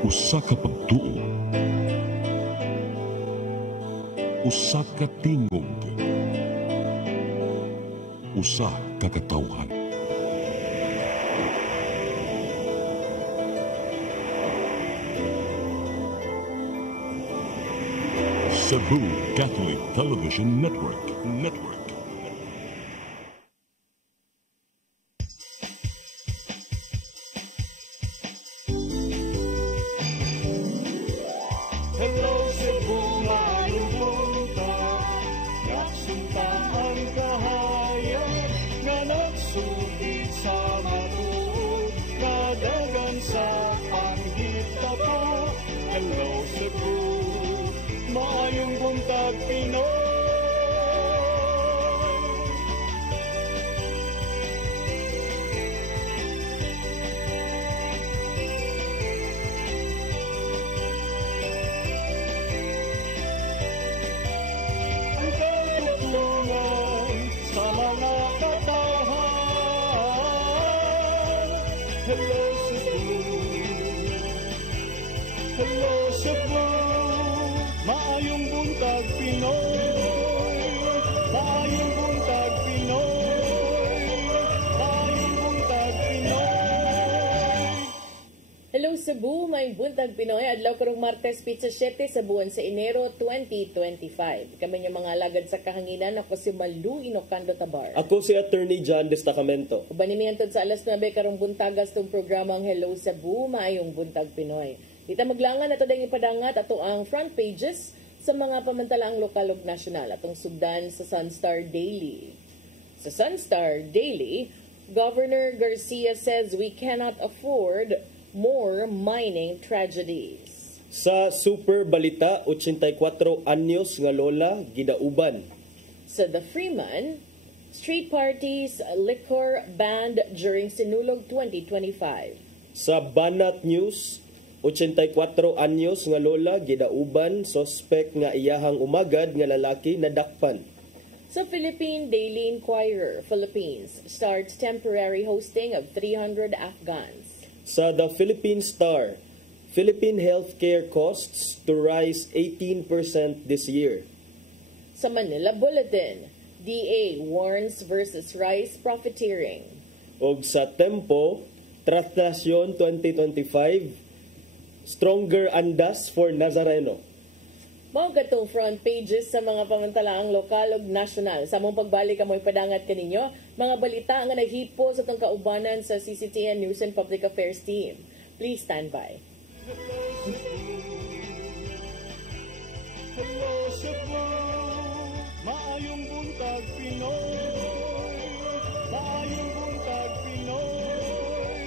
Usa ka pagtuo, usa ka tingog, usa ka katawhan. Cebu Catholic Television Network. Hello Cebu, maayong buntag, nagsunta ang kahayag, nga nagsugid sa matuod, nadagan sa anghit tapo. Hello Cebu, maayong buntag Pinoy. Ang katutulungan sa mga katawhan. Hello Cebu, hello Cebu, maayong buntag Pinoy, maayong buntag Pinoy, maayong buntag Pinoy. Hello Cebu, may buntag Pinoy. Adlaw karong Martes, Pizza 7 sa buwan sa Enero 2025. Kami yung mga alagad sa kahanginan. Ako si Malu Inocando Tabar. Ako si Attorney John Destacamento. Ubanimiantod sa alas 9 karong buntagas tong programang Hello Cebu, maayong buntag Pinoy. Kita maglangan ato dayong ipadangat ato ang front pages sa mga pamantalaang lokal ug nasyonal atong sugdan sa Sunstar Daily. Sa Sunstar Daily, Governor Garcia says we cannot afford more mining tragedies. Sa Super Balita, 84 anyos nga lola gidauban. Sa The Freeman, street parties, liquor banned during Sinulog 2025. Sa Banat News, 84 anyos nga lola gidauban, suspect nga iyahang umagad nga lalaki nadakpan. Sa Philippine Daily Inquirer, Philippines starts temporary hosting of 300 Afghans. Sa The Philippine Star, Philippine healthcare costs to rise 18% this year. Sa Manila Bulletin, DA warns versus rice profiteering. Og sa Tempo, Tractasyon 2025, stronger andas for Nazareno. Mao katong front pages sa mga pamantalaang lokal ug nasyonal. Sa mong pagbalik amoy padangat kaninyo, mga balita nga naghipo sa tong kaubanan sa CCTN News and Public Affairs team. Please stand by. Hello Cebu, maayong buntag Pinoy, maayong buntag Pinoy,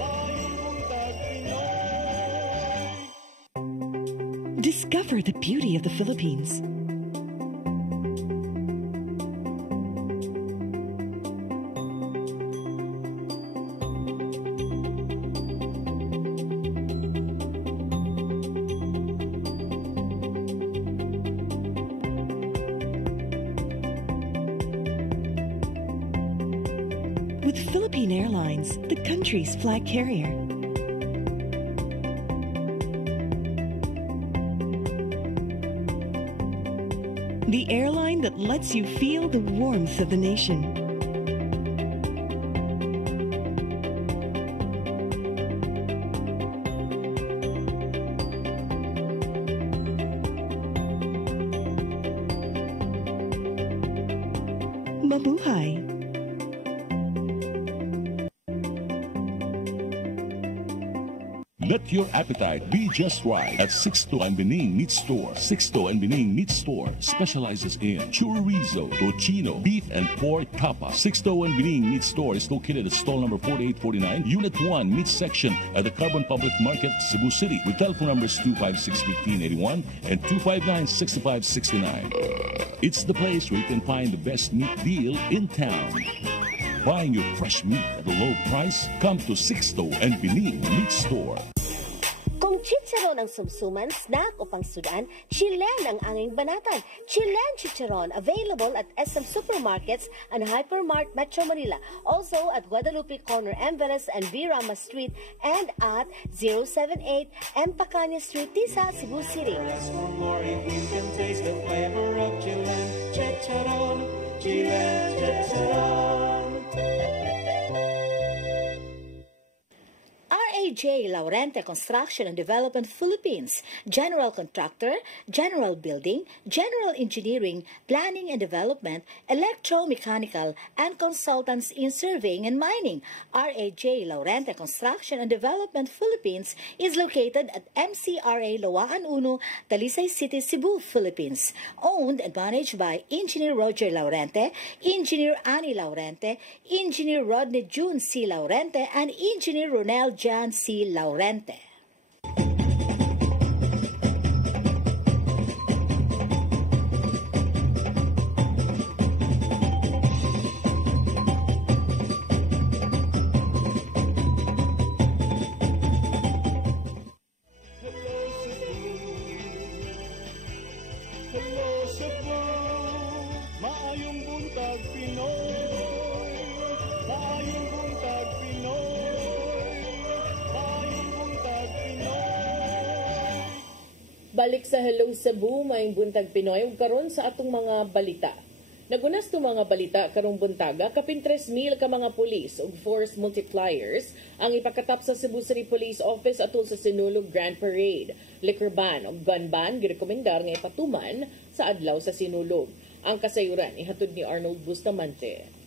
maayong buntag Pinoy. Discover the beauty of the Philippines. With Philippine Airlines, the country's flag carrier. The airline that lets you feel the warmth of the nation. Mabuhay! Let your appetite be just right at Sixto and Bening Meat Store. Sixto and Bening Meat Store specializes in chorizo, tocino, beef, and pork tapa. Sixto and Bening Meat Store is located at stall number 4849, Unit 1, Meat Section at the Carbon Public Market, Cebu City, with telephone numbers 256-1581 and 259-6569. It's the place where you can find the best meat deal in town. Buying your fresh meat at a low price? Come to Sixto and Bening Meat Store. Chicharon ang sumsuman, snack o pangsudan, Chilen ang anging banatan. Chilen Chicharon available at SM Supermarkets and Hypermart Metro Manila. Also at Guadalupe Corner, Everest and B. Rama Street and at 078 M. Pacanya Street, Tisa, Cebu City. For more, if you can taste the flavor of Chilen Chicharon, Chilen Chicharon. RAJ Laurente Construction and Development Philippines, General Contractor, General Building, General Engineering, Planning and Development, Electromechanical, and Consultants in Surveying and Mining. RAJ Laurente Construction and Development Philippines is located at MCRA Loaan 1, Talisay City, Cebu, Philippines. Owned and managed by Engineer Roger Laurente, Engineer Annie Laurente, Engineer Rodney June C. Laurente, and Engineer Ronel Jan C. Laurente. Hello Cebu, maayong buntag Pinoy, maayong buntag Pinoy, maayong buntag Pinoy. Balik sa Hello Cebu, maayong buntag Pinoy, ug karon sa atong mga balita. Nagunas to mga balita karong buntaga, kapin 3,000 ka mga pulis ug force multipliers ang ipakatap sa Cebu City Police Office atol sa Sinulog Grand Parade. Liquor ban o gun ban girekomendar nga ipatuman sa adlaw sa Sinulog. Ang kasayuran ihatod ni Arnold Bustamante.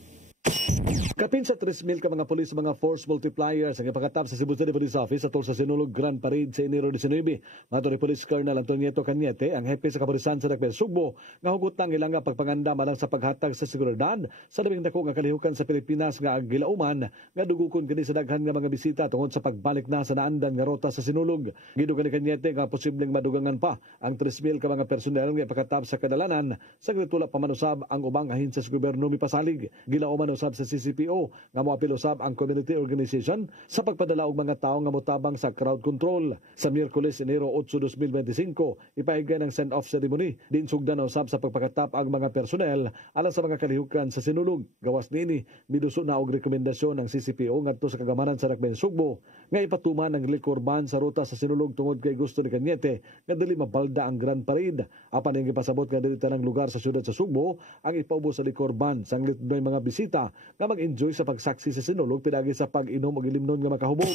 Kapin sa 3,000 ka mga pulis mga force multipliers ang ipakatap sa Cebu City Police Office atol sa Sinulog Grand Parade sa Enero 19. Mato ni Police Colonel Antonieto Cañete, ang hepe sa kapulisan sa Dakbayan Sugbo, nga hugot ng ilang pagpanganda malang sa paghatag sa seguridad sa labing dako nga kalihukan sa Pilipinas nga gilauman nga dugukon kini sa daghan nga mga bisita tungod sa pagbalik na sa naandan nga rota sa Sinulog. Gidugan ni Cañete nga posibleng madugangan pa ang 3,000 ka mga personel nga ipakatap sa kadalanan sa gritula pamanusab ang ubang ahinsya sa gobyerno mipasalig. Gilauman usab sa CCP nga moapil usab ang community organization sa pagpadala og mga tawo nga motabang sa crowd control. Sa Miyerkules, Enero 8, 2025, ipahigan ng send-off ceremony. Din sugdan usab sa pagpakatap ang mga personel alang sa mga kalihukan sa Sinulog. Gawas nini, miduso na og rekomendasyon ng CCPO ngadto sa kagamanan sa Dakbayan Sugbo nga ipatuman ang liquor ban sa ruta sa Sinulog tungod kay gusto ni Cañete nga dili mabalda ang Grand Parade. Apan ang ipasabot nga dili tanang lugar sa syudad sa Sugbo ang ipaubos sa liquor ban sanglit may mga bisita nga mag-enjoy sa pagsaksi sa Sinulog pinagi sa pag-inom o ilimnon nga makahubog.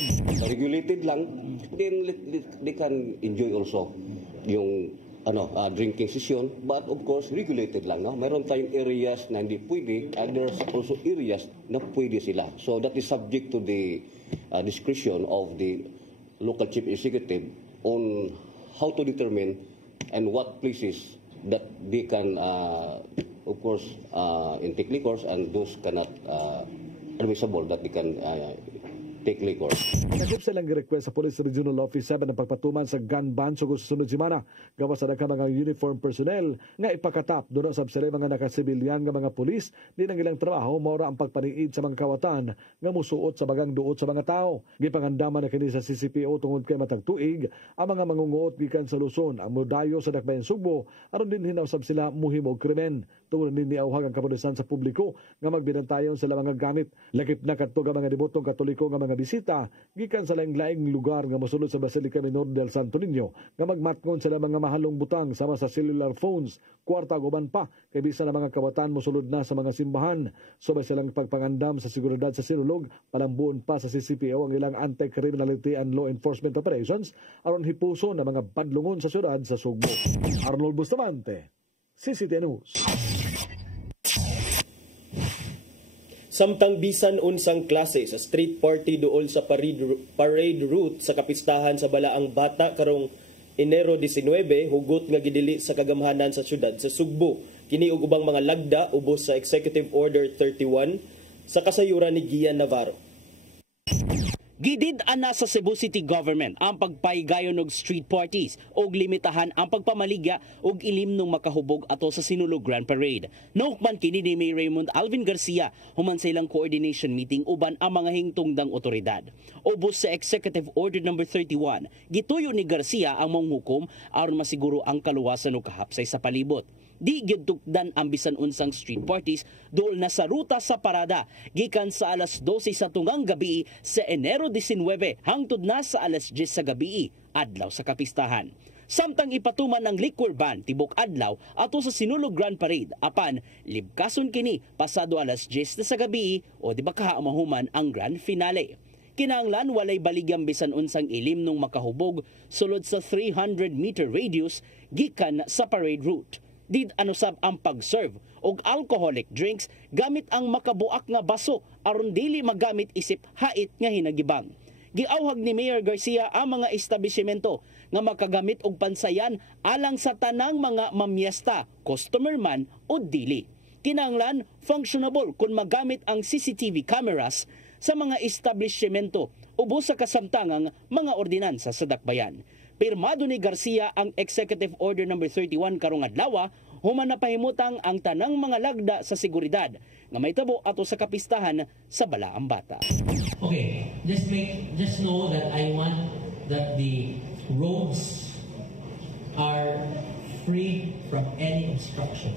Regulated lang, then they can enjoy also yung drinking session, but of course regulated lang. No? Meron tayong areas na hindi pwede, there's also areas na pwede sila. So that is subject to the discretion of the local chief executive on how to determine and what places that they can of course intake liquors and those cannot permissible that they can take liquor. Nagip silang gi-request sa Police Regional Office 7 ang pagpatuman sa gun ban sa susunod semana. Gawas sa daghang mga uniform personnel nga ipakatap doon sa mga nakasibilyan nga mga pulis di nang ilang trabaho maura ang pagpaniid sa mga kawatan nga musuot sa bagang duot sa mga tao. Gipangandaman na kini sa CCPO tungod kay matag tuig ang mga mangunguot gikan sa Luzon ang modayo sa Dakbayan Sugbo aron din hinausab sila muhim og krimen. Tungod din niauhag ang kapulisan sa publiko nga magbinantayon sa mga gamit. Lakip na kadto nga mga debotong Katoliko nga mga bisita gikan sa laing-laing lugar nga mosulod sa Basilica Minor del Santo Niño nga magmatngon sila mga mahalong butang sama sa cellular phones, kwarta guban pa kay bisan na mga kawatan mosulod na sa mga simbahan. Subay silang pagpangandam sa seguridad sa Sinulog, palambuon pa sa CCPO ang ilang anti-criminality and law enforcement operations aron hipuso na mga badlungon sa syudad sa Sugbo. Arnold Bustamante, CCTV News. Samtang bisan unsang klase sa street party duol sa parade route sa kapistahan sa Balaang Bata karong Enero 19, hugot nga gidili sa kagamhanan sa syudad sa Sugbo. Kini ug ubang mga lagda ubos sa Executive Order 31 sa kasayuran ni Gian Navarro. Gidid-an na sa Cebu City Government ang pagpaygayon og street parties og limitahan ang pagpamaligya og ilim ng makahubog ato sa Sinulog Grand Parade. Naukman kini ni Mayor Raymond Alvin Garcia human sa ilang coordination meeting uban ang mga hingtungdang otoridad. Ubos sa Executive Order No. 31, gituyo ni Garcia ang manghukom aron masiguro ang kaluwasan ug kahapsay sa palibot. Di gidtukdan ang bisan unsang street parties dool na sa ruta sa parada gikan sa alas 12 sa tungang gabi sa Enero 19 hangtod na sa alas 10 sa gabi adlaw sa kapistahan. Samtang ipatuman ang liquor ban tibok adlaw ato sa Sinulog Grand Parade apan libkason kini pasado alas 10 sa gabi o di ba kahamahuman ang grand finale. Kinahanglan walay baligyang bisan unsang ilim nung makahubog sulod sa 300-meter radius gikan sa parade route. Did anusab ang pag-serve og alcoholic drinks gamit ang makabuak nga baso aron dili magamit isip hait nga hinagibang. Giawhag ni Mayor Garcia ang mga establishmento nga makagamit og pansayan alang sa tanang mga mamyesta, customer man o dili. Kinahanglan functionable kung magamit ang CCTV cameras sa mga establishmento ubos sa kasamtangang mga ordinansa sa dakbayan. Pirmado ni Garcia ang Executive Order No. 31 karong adlaw human napahimutang ang tanang mga lagda sa seguridad nga may tabo ato sa kapistahan sa Balaang Bata. Okay, just know that I want that the roads are free from any obstruction.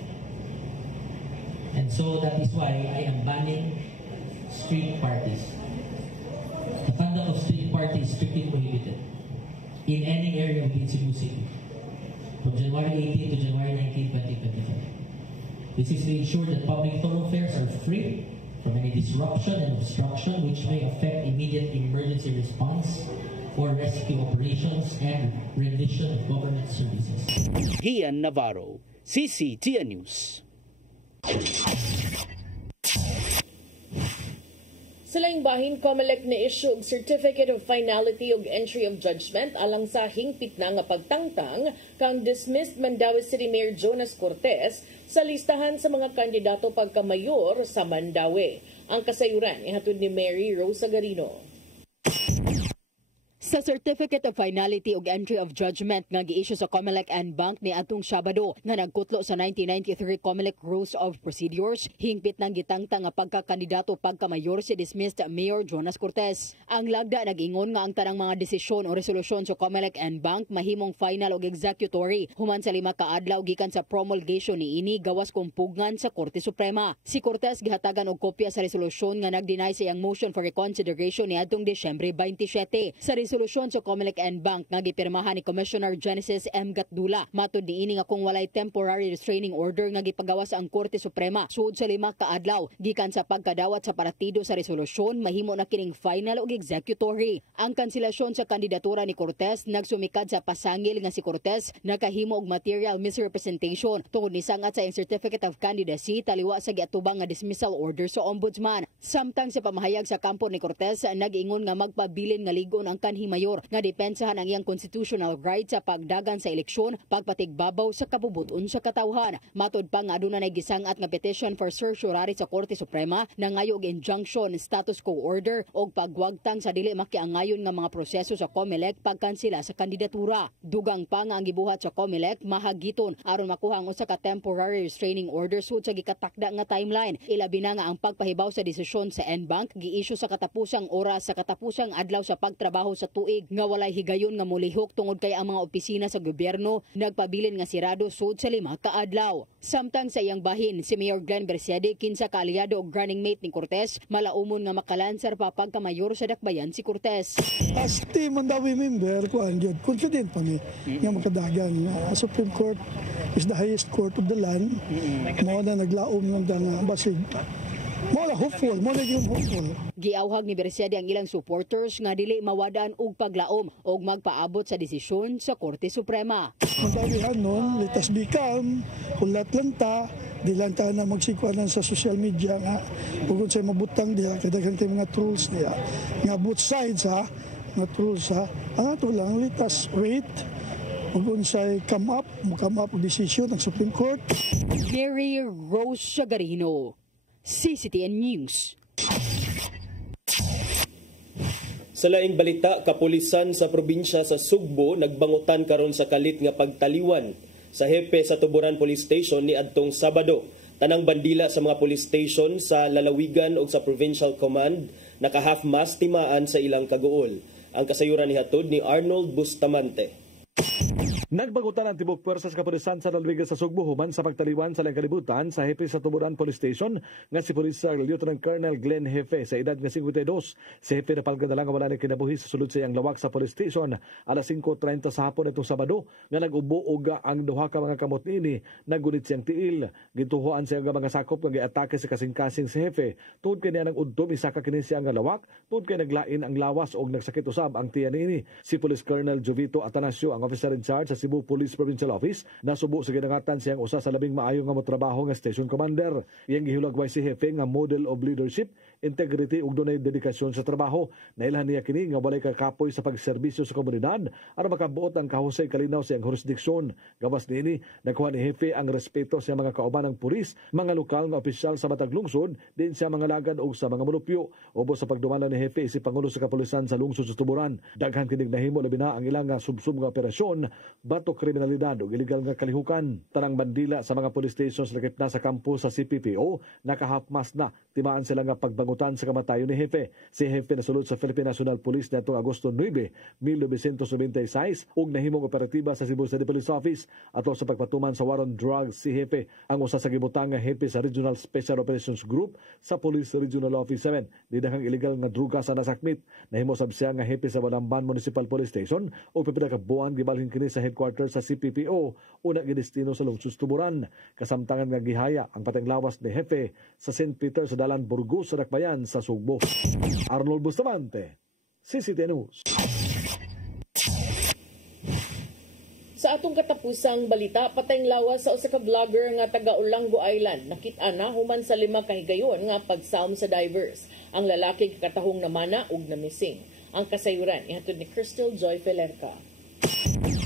And so that is why I am banning street parties. The conduct of street parties is strictly prohibited in any area within Cebu City from January 18 to January 19, 2025. This is to ensure that public thoroughfares are free from any disruption and obstruction which may affect immediate emergency response or rescue operations and rendition of government services. Gian Navarro, CCTN News. Sa laing bahin, COMELEC na issue og Certificate of Finality og Entry of Judgment alang sa hingpit na nga pagtangtang kang dismissed Mandaue City Mayor Jonas Cortez sa listahan sa mga kandidato pagkamayor sa Mandaue. Ang kasayuran ihatod ni Mary Rosa Garino. Sa Certificate of Finality ug Entry of Judgment nga gi-issue sa COMELEC and Bank ni atong Sabado nga nagkutlo sa 1993 COMELEC Rules of Procedures, hingpit nang gitangtang nga pagkakandidato pagkamayor si dismissed Mayor Jonas Cortez. Ang lagda nag-ingon nga ang tanang mga desisyon o resolusyon sa COMELEC and Bank mahimong final ug executory human sa 5 ka adlaw gikan sa promulgation niini gawas kumpugngan sa Korte Suprema. Si Cortez gihatagan og kopya sa resolusyon nga nag-deny sa iyang motion for reconsideration niadtong Disyembre 27. Sa resolusyon sa COMELEC and Bank nga gipirmahan ni Commissioner Genesis M. Gatdula. Matud niini nga kung walay temporary restraining order nga gipagawas ang Korte Suprema sud sa 5 ka adlaw gikan sa pagkadawat sa partido sa resolusyon mahimo na kining final ug executory. Ang kanselasyon sa kandidatura ni Cortez nagsumikad sa pasangil nga si Cortez nakahimo og material misrepresentation tungod ni sangat sa iyang Certificate of Candidacy taliwa sa giatubang nga dismissal order sa Ombudsman. Samtang sa pamahayag sa kampo ni Cortez nag-ingon nga magpabilin nga ligon ang kanhi mayor nga depensahan ang iyang constitutional right sa pagdagan sa eleksyon pagpatigbabaw sa kabubuton sa katawhan. Matod pa nga aduna nay gisangat nga petition for certiorari sa Korte Suprema na ngayo og injunction, status quo order o pagwagtang sa dili makiangayon nga mga proseso sa COMELEC pagkansela sa kandidatura. Dugang pa nga ang gibuhat sa COMELEC mahagiton aron makuha ang usa ka temporary restraining order sud sa gikatakda nga timeline. Ilabi na nga ang pagpahibaw sa desisyon sa NBank gi-issue sa katapusang oras sa katapusang adlaw sa pagtrabaho sa tuig nga walay higayon nga mulihok tungod kay ang mga opisina sa gobyerno nagpabilin nga sirado sud sa 5 ka adlaw. Samtang sa iyang bahin, si Mayor Glenn Bercede kinsa ka aliado og running mate ni Cortez malaumon nga makalansar pa pagkamayor sa dakbayan si Cortez. As team Mandaue member ko anjud confident pa mi nga makadagan Supreme Court is the highest court of the land. Mao na naglaom ng basig. Mola hopeful, mola yun hopeful. Giawhag ni Bercede ang ilang supporters nga dili mawadaan og paglaom og magpaabot sa desisyon sa Korte Suprema. Mandawihan nun, let us be calm, ulat lang ta, di lang ta na magsikwanan sa social media nga kung sa'y mabutang diya, kadagan tayo mga trolls diya. Nga both sides ha, mga trolls ha, ang ato lang, let us wait. Kung sa'y come up decision ng Supreme Court. Mary Rose Garino, CCTN News. Sa laing balita, kapulisan sa probinsya sa Sugbo nagbangutan karon sa kalit nga pagtaliwan sa hepe sa Tuburan Police Station ni adtong Sabado. Tanang bandila sa mga police station sa lalawigan o sa Provincial Command naka-half-mast timaan sa ilang kaguol. Ang kasayuran ni hatod ni Arnold Bustamante. Nagbagutan ang tibok pwersa sa kapulisan sa lalawigan sa Sugbo human sa pagtaliwan sa kalibutan sa hepe sa Tuburan Police Station nga si Police Lieutenant Colonel Glenn Hefe sa edad nga 52. Si Hefe napalgad na lang nga wala na kinabuhi sa sulod sa iyang lawak sa police station alas 5:30 sa hapon itong Sabado nga nag-ubo og ang duha ka mga kamot niini nagunit siyang tiil. Gituhuan siya nga mga sakop nga giatake sa kasing-kasing si Hefe tungod kay niya nang udtom isa ka kini siya nga lawak tungod kay naglain ang lawas og nagsakit usab ang tiyan niini. Si Police Colonel Jovito Atanasio ang officer in charge sa Cebu Police Provincial Office nasubo sa ginangatan siyang usa sa labing maayo nga motrabaho nga station commander. Iyang gihulagway si Hefe nga model of leadership, integrity ug dunay dedikasyon sa trabaho. Nailhan niya kini nga walay kakapoy sa pagserbisyo sa komunidad aron makabuot ang kahusay kalinaw sa iyang jurisdiksyon. Gawas niini nakuha ni Hefe ang respeto sa mga kauban ng pulis, mga lokal nga opisyal sa matag lungsod, din sa mga lagad ug sa mga mulupyo. Ubos sa pagdumala ni Hefe si Pangulo sa Kapulisan sa lungsod sa Tuburan. Daghan kining nahimo labi na ang ilang nga subsub nga operasyon batok kriminalidad o illegal nga kalihukan. Tanang bandila sa mga police stations lakip na sa kampo sa CPPO, nakahapmas na. Timaan sila nga pagbangutan sa kamatayon ni Hefe. Si Hefe nasulod sa Philippine National Police netong Agosto 9, 1996 ug nahimong operatiba sa Cebu City Police Office. Ato sa pagpatuman sa war on drugs si Hefe, ang usa sa gibutang nga Hefe sa Regional Special Operations Group sa Police Regional Office 7. Didahang illegal nga druga sa nasakmit. Nahimo sab siya nga Hefe sa Balamban Municipal Police Station o pipila ka buwan gibalhin kini sa headquarters sa CPPO una gidestino sa lungsod Tuburan. Kasamtangan nga gihaya ang pateng lawas ni Hefe sa St. Peter sa Dalan Burgos sa Dakbayan sa Sugbo. Arnold Bustamante, CCTV News. Sa atong katapusang balita, pateng lawas sa usa ka vlogger nga taga Olango Island nakit-a na human sa 5 kahigayon nga pagsaom sa divers. Ang lalaki katahong namana ug namising. Ang kasayuran ihatod ni Crystal Joy Felerca.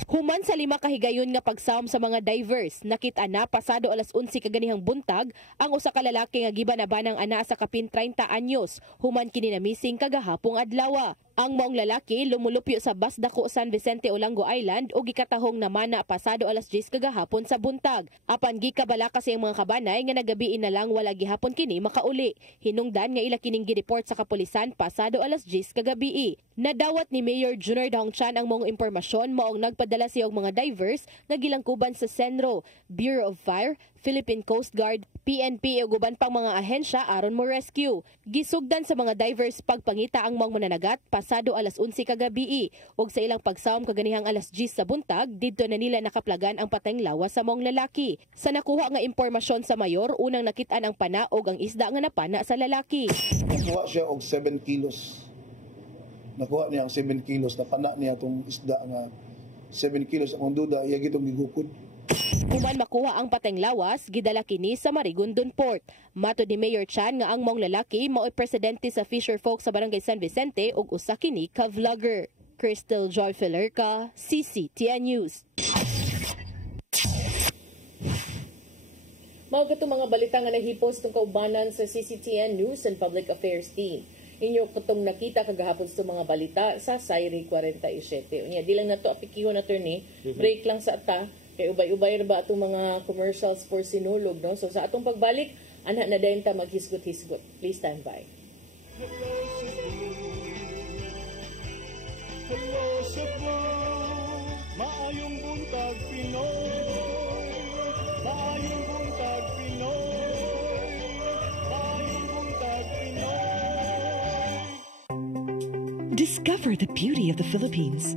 Human sa 5 kahigayon nga pagsaom sa mga divers, nakita na pasado alas 11 kaganihang buntag ang usa ka lalaki nga gibanabanang ana sa kapin 30 anyos, human kini namising kagahapong adlaw. Ang maong lalaki lumulupyo sa Basdako, San Vicente, Olango Island o gikatahong namana pasado alas 10 kagahapon sa buntag. Apan gikabala kasi ang mga kabanay nga nagabiin na lang wala gihapon kini makauli. Hinungdan nga ila kining gireport sa kapulisan pasado alas 10 kagabi. Nadawat ni Mayor Junior Dongchan ang maong impormasyon maong nagpadala siya og mga divers nga gilangkuban sa Senro, Bureau of Fire, Philippine Coast Guard, PNP ug uban pang mga ahensya aron mo rescue. Gisugdan sa mga divers pagpangita ang mga mananagat pasado alas 11 kagabi ug sa ilang pagsaom kaganihang alas 10 sa buntag didto na nila nakaplagan ang pateng lawas sa maong lalaki. Sa nakuha nga impormasyon sa mayor, unang nakit-an ang pana ug ang isda nga napana sa lalaki. Nakuha siya og 7 kilos. Nakuha niya ang 7 kilos na pana niya itong isda nga 7 kilos. Akong duda, iya gitong gigukod. Human makuha ang pateng lawas, gidala kini sa Marigondon Port. Mato ni Mayor Chan nga ang maong lalaki mao'y presidente sa Fisher Folk sa Barangay San Vicente ug usa kini ka vlogger. Crystal Joy Felerca, CCTN News. Mao gato mga balita nga nahipos tong kaubanan sa CCTN News and Public Affairs Team. Inyo katong nakita kagahapon sa mga balita sa Sairi 47. Unya di lang nato apikihon attorney, break lang sa ata. Kay ubay-ubay ba atong mga commercials for sinulog, no? So sa atong pagbalik, ana na dayon ta maghisgot-hisgot. Please stand by. Hello Cebu, maayong buntag Pinoy, maayong buntag Pinoy, maayong buntag Pinoy. Discover the beauty of the Philippines.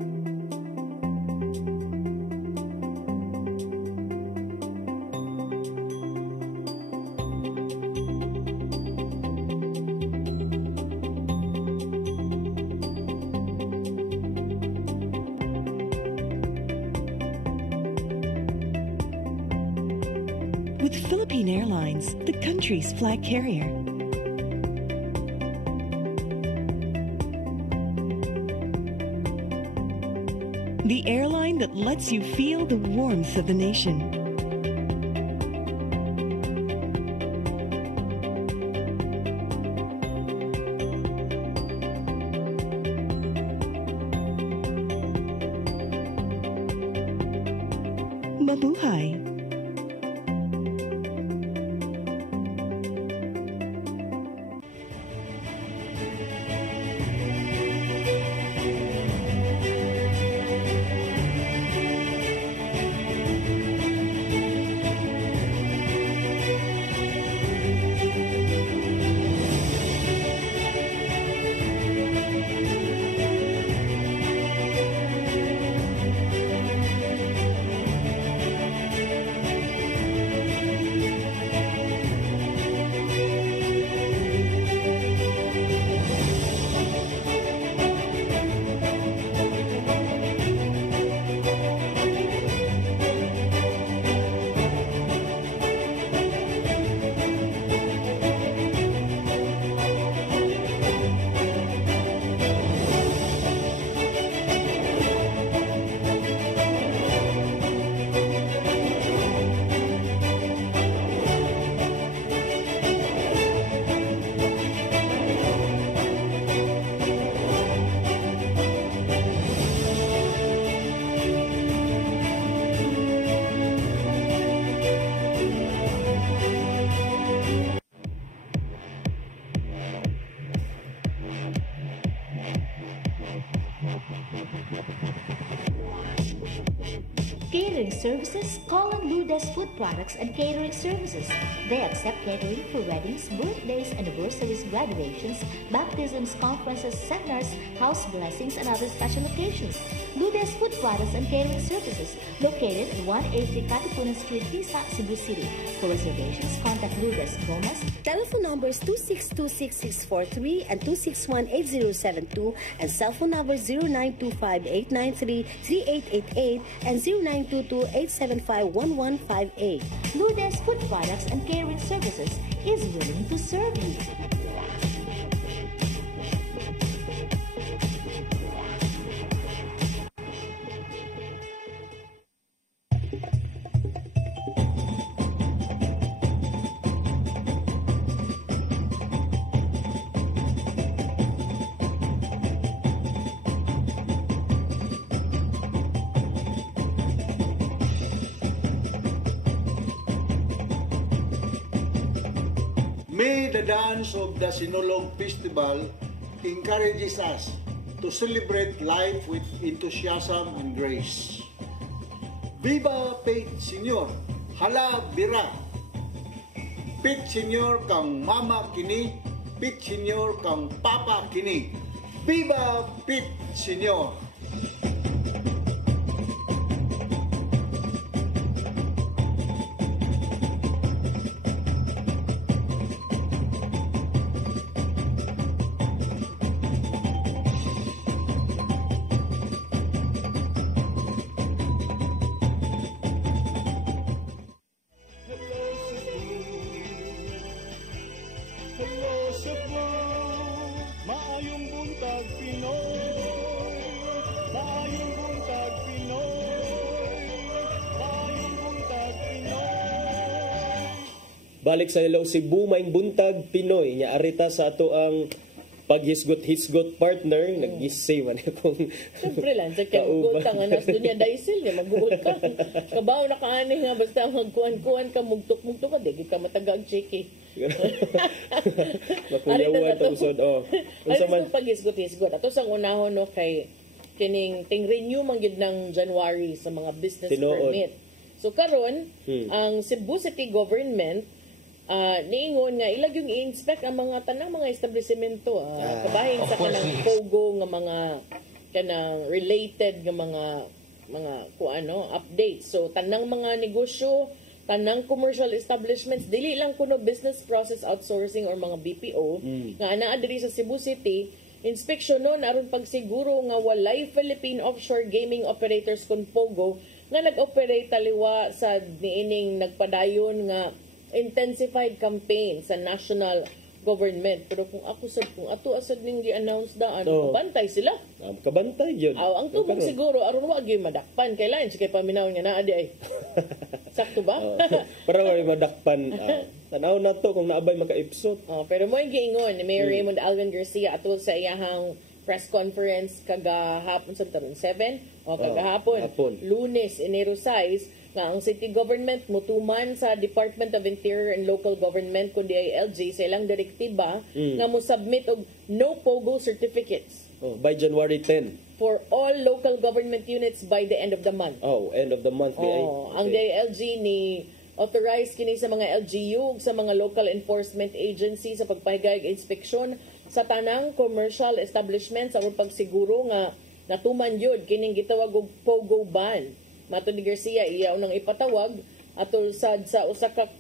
With Philippine Airlines, the country's flag carrier. The airline that lets you feel the warmth of the nation. mabuhay. Catering services, call on Lourdes Food Products and Catering Services. They accept catering for weddings, birthdays, anniversaries, graduations, baptisms, conferences, seminars, house blessings, and other special occasions. Lourdes Food Products and Catering Services, located at 183 Katipunan Street, Pisa, Cebu City. For reservations, contact Lourdes Gomez. Telephone numbers 2626643 and 2618072 and cell phone number 0925-893-3888 and 0922-875-1158. Lourdes Food Products and Catering Services is willing to serve you. May the dance of the Sinulog Festival encourages us to celebrate life with enthusiasm and grace. Viva Pete Senior, hala bira. Pete Senior kang mama kini, Pete Senior kang papa kini. Viva Pete Senior. Balik sa Hello Cebu, maing buntag Pinoy. Nya arita sa ato ang paghisgot-hisgot partner. Nag-isay man akong Siyempre lang, sa kaya ka nga nas dunya daisil niya, mag-uot ka. Kabaw na kaani nga, basta magkuhan-kuhan ka, mugtok-mugtok ka, di ka matagag cheeky. Makuyawan ito usod. Ano sa paghisgot-hisgot? Ato sang unahon no, kay kining ting-renew man gyud ng January sa mga business permit. So karon ang Cebu City Government niingon nga ilag yung i-inspect ang mga tanang mga establishmento kabahin sa kanang POGO nga mga kanang related nga mga updates. So tanang mga negosyo, tanang commercial establishments, dili lang kuno business process outsourcing or mga BPO nga anaa diri sa Cebu City, inspeksyon no aron pagsiguro nga walay Philippine offshore gaming operators kun POGO nga nag-operate taliwa sa niining nagpadayon nga intensified campaign sa national government. Pero kung ato asad ning gi-announce daan, kabantay sila. Kabantay yun. Ang tubog siguro, aron wa gyud madakpan. Kailan siya kay paminaw nga naa di ay. Sakto ba? Para wa madakpan. Tanaw na to kung naabay maka-ipsot. Pero mo giingon ni Mayor Raymond Alvin Garcia atul sa iyahang press conference kagahapon sa taron 7 o kagahapon hapon. Lunes, Enero 6 nga ang city government mutuman sa Department of Interior and Local Government kundi ay LG sa ilang direktiba nga mo submit og no pogo certificates by January 10 for all local government units by the end of the month. End of the month Ang DILG ni authorized kini sa mga LGU ug sa mga local enforcement agency sa pagpahigayag inspeksyon sa tanang commercial establishments aron pagsiguro nga natuman yun kining gitawag og pogo ban. Mato ni Garcia iya unang ipatawag atol sad sa usa ka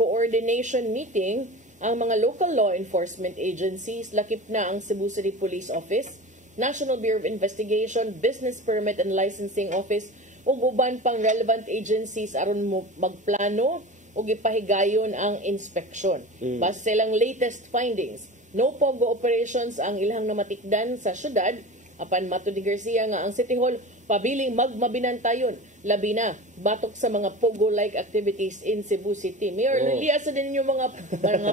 coordination meeting ang mga local law enforcement agencies lakip na ang Cebu City Police Office, National Bureau of Investigation, Business Permit and Licensing Office ug uban pang relevant agencies aron magplano ug ipahigayon ang inspeksyon. Base sa ilang latest findings, no pogo operations ang ilang namatikdan sa syudad apan mato ni Garcia nga ang City Hall pabiling magmabinantayon labi na batok sa mga pogo-like activities in Cebu City. Mayor, liasa din yung mga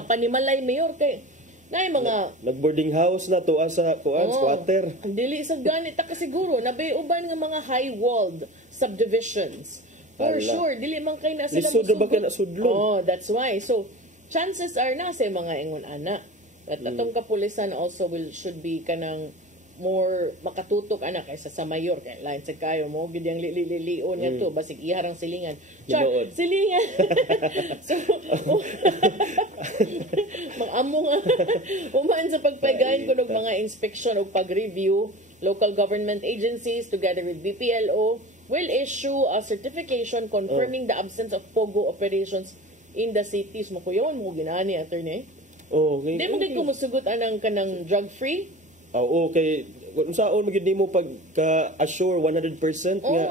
panimalay, Mayor, kay na mga nag-boarding house na to sa squatter. Dili sa ganit ta kasiguro nabay uban nga mga high-walled subdivisions. For sure, dili man kay na sila sudlon. That's why. So, chances are na sa mga ingon ana. At atong kapulisan also should be kanang more makatutok anak kaysa sa mayor kay line sa kayo mo gid yang lilion nga to basig iharang silingan. Silingan. So mag-amo nga uman sa pagpagayon kunog mga inspection o pag-review, local government agencies together with BPLO will issue a certification confirming the absence of pogo operations in the cities. Makuyon mo ginani attorney. Di mo gid kumusugot anang kanang drug free. Okay. Kung saan magiging di mo pagka-assure 100% nga